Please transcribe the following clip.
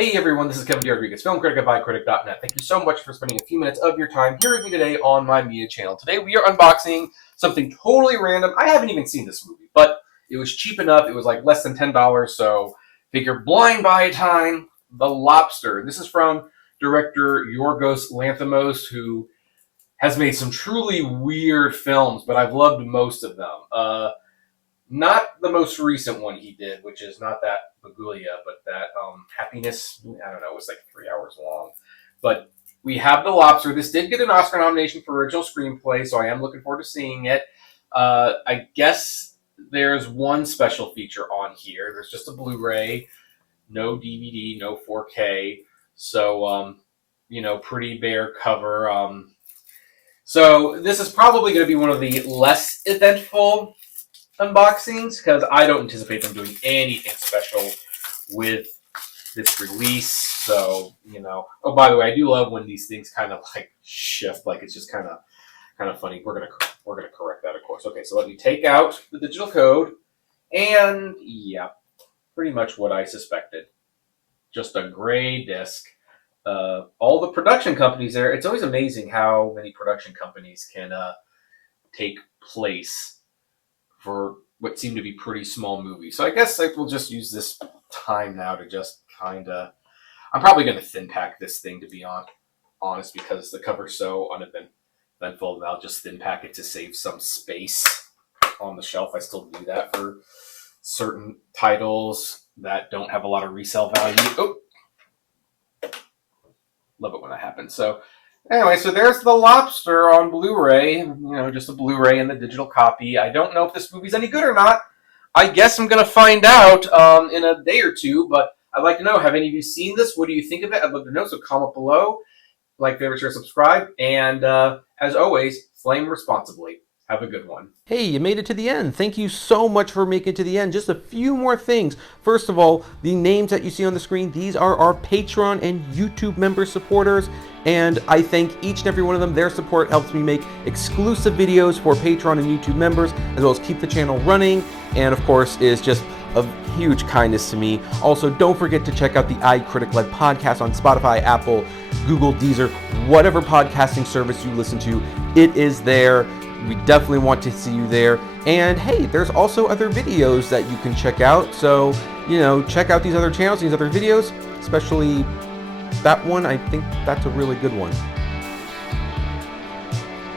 Hey everyone, this is Kevin Rodriguez, film critic at buycritic.net. Thank you so much for spending a few minutes of your time here with me today on my media channel. Today we are unboxing something totally random. I haven't even seen this movie, but it was cheap enough. It was like less than $10, so figure blind buy time, The Lobster. This is from director Yorgos Lanthimos, who has made some truly weird films, but I've loved most of them. Not the most recent one he did, which is not that Bagulia, but that Happiness. I don't know, it was like 3 hours long. But we have The Lobster. This did get an Oscar nomination for original screenplay, so I am looking forward to seeing it. I guess there's one special feature on here. There's just a Blu-ray, no DVD, no 4K. So, pretty bare cover. So this is probably going to be one of the less eventful unboxings because I don't anticipate them doing anything special with this release. So, oh, by the way, I do love when these things kind of like shift, like it's just kind of funny. We're gonna correct that, of course. Okay, so let me take out the digital code, and yeah, pretty much what I suspected. Just a gray disc. All the production companies there. It's always amazing how many production companies can take place for what seem to be pretty small movies. So I guess we'll just use this time now to just kind of... I'm probably going to thin pack this thing, to be honest, because the cover's so uneventful that I'll just thin pack it to save some space on the shelf. I still do that for certain titles that don't have a lot of resale value. Oh! Love it when that happens. So anyway, so there's The Lobster on Blu-ray, just a Blu-ray and the digital copy. I don't know if this movie's any good or not. I guess I'm going to find out in a day or two, but I'd like to know, have any of you seen this? What do you think of it? I'd love to know, so comment below. Like, favorite, share, subscribe, and as always, flame responsibly. Have a good one. Hey, you made it to the end. Thank you so much for making it to the end. Just a few more things. First of all, the names that you see on the screen, these are our Patreon and YouTube member supporters, and I thank each and every one of them. Their support helps me make exclusive videos for Patreon and YouTube members, as well as keep the channel running, and of course is just of huge kindness to me. Also, don't forget to check out the iCritic-led podcast on Spotify, Apple, Google, Deezer, whatever podcasting service you listen to, it is there. We definitely want to see you there. And hey, there's also other videos that you can check out. So, check out these other channels, these other videos, especially that one. I think that's a really good one.